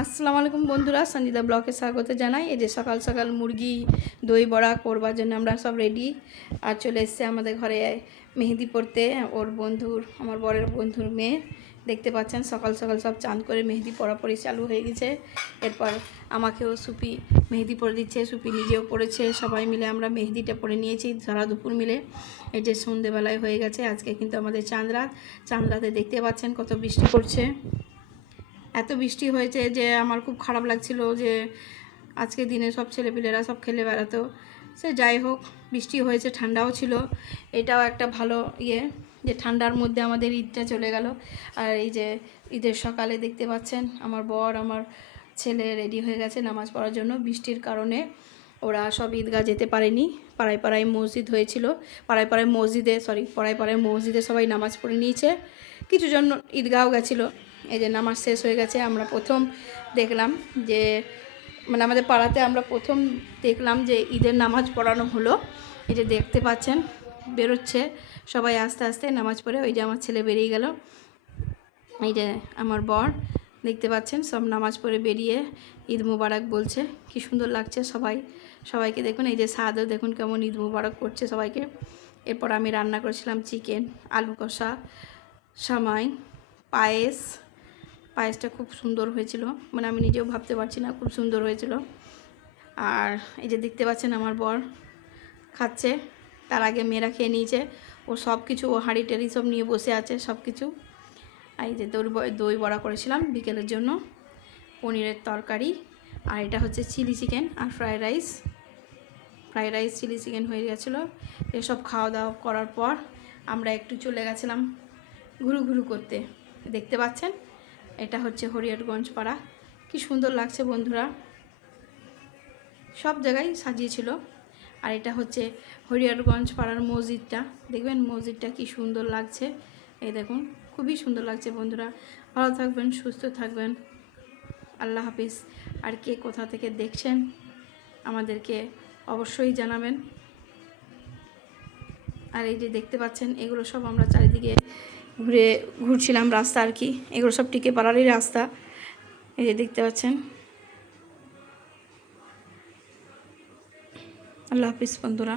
আসসালামু আলাইকুম বন্ধুরা, সঞ্জিতা ব্লগে স্বাগত জানাই। এই যে সকাল সকাল মুরগি দই বড়া করবার জন্য আমরা সব রেডি। আর চলে এসছে আমাদের ঘরে মেহেদি পড়তে ওর বন্ধুর, আমার বরের বন্ধুর মেয়ে। দেখতে পাচ্ছেন সকাল সকাল সব চাঁদ করে মেহেদি পড়াপড়ি চালু হয়ে গেছে। এরপর আমাকেও সুপি মেহেদি পরে দিচ্ছে, সুপি নিজেও পড়েছে। সবাই মিলে আমরা মেহেদিটা পরে নিয়েছি সারা দুপুর মিলে। এই যে সন্ধেবেলায় হয়ে গেছে। আজকে কিন্তু আমাদের চাঁদ রাতে দেখতে পাচ্ছেন কত বৃষ্টি পড়ছে। এত বৃষ্টি হয়েছে যে আমার খুব খারাপ লাগছিল যে আজকে দিনে সব ছেলেপিলেরা সব খেলে বেড়াতো। সে যাই হোক, বৃষ্টি হয়েছে, ঠান্ডাও ছিল। এটাও একটা ভালো যে ঠান্ডার মধ্যে আমাদের ঈদটা চলে গেল। আর এই যে ঈদের সকালে দেখতে পাচ্ছেন আমার বর, আমার ছেলে রেডি হয়ে গেছে নামাজ পড়ার জন্য। বৃষ্টির কারণে ওরা সব ঈদগাহ যেতে পারেনি। পাড়ায় পাড়ায় মসজিদ হয়েছিল, পাড়ায় পাড়ায় মসজিদে সবাই নামাজ পড়ে নিয়েছে। কিছু জন ঈদগাহও গেছিলো। এই যে নামাজ শেষ হয়ে গেছে। আমরা প্রথম দেখলাম যে আমাদের পাড়াতে আমরা প্রথম দেখলাম যে ঈদের নামাজ পড়ানো হলো। এই যে দেখতে পাচ্ছেন বেরোচ্ছে সবাই আস্তে আস্তে নামাজ পড়ে। ওই যে আমার ছেলে বেরিয়ে গেল। এই যে আমার বর দেখতে পাচ্ছেন সব নামাজ পড়ে বেরিয়ে ঈদ মুবারক বলছে। কি সুন্দর লাগছে সবাইকে দেখুন। এই যে সাদও দেখুন কেমন ঈদ মুবারক করছে সবাইকে। এরপর আমি রান্না করেছিলাম চিকেন, আলু কষা, সামাই, পায়েসটা খুব সুন্দর হয়েছিল, আমি নিজেও ভাবতে পারছি না, খুব সুন্দর হয়েছিল। আর এই যে দেখতে পাচ্ছেন আমার বর খাচ্ছে, তার আগে মেয়েরা খেয়ে নিয়েছে। ও সব কিছু, ও হাঁড়ি টাড়ি সব নিয়ে বসে আছে সব কিছু। আর এই যে দই বড়া করেছিলাম বিকেলের জন্য, পনিরের তরকারি, আর এটা হচ্ছে চিলি চিকেন আর ফ্রাইড রাইস চিলি চিকেন হয়ে গেছিলো। এসব খাওয়া দাওয়া করার পর আমরা একটু চলে গেছিলাম ঘুরু করতে। দেখতে পাচ্ছেন এটা হচ্ছে হরিয়ারগঞ্জ পাড়া। কি সুন্দর লাগছে বন্ধুরা, সব জায়গায় সাজিয়েছিল। আর এটা হচ্ছে হরিয়ারগঞ্জ পাড়ার মসজিদটা, দেখবেন মসজিদটা কি সুন্দর লাগছে। এই দেখুন খুবই সুন্দর লাগছে বন্ধুরা। ভালো থাকবেন, সুস্থ থাকবেন, আল্লাহ হাফিজ। আর কে কোথা থেকে দেখছেন আমাদেরকে অবশ্যই জানাবেন। আর এই যে দেখতে পাচ্ছেন এগুলো সব আমরা চারিদিকে ঘুরছিলাম রাস্তা আর কি। এগুলো সব টিকে পাড়ারই রাস্তা। এই যে দেখতে পাচ্ছেন। আল্লাহ হাফিজ বন্ধুরা।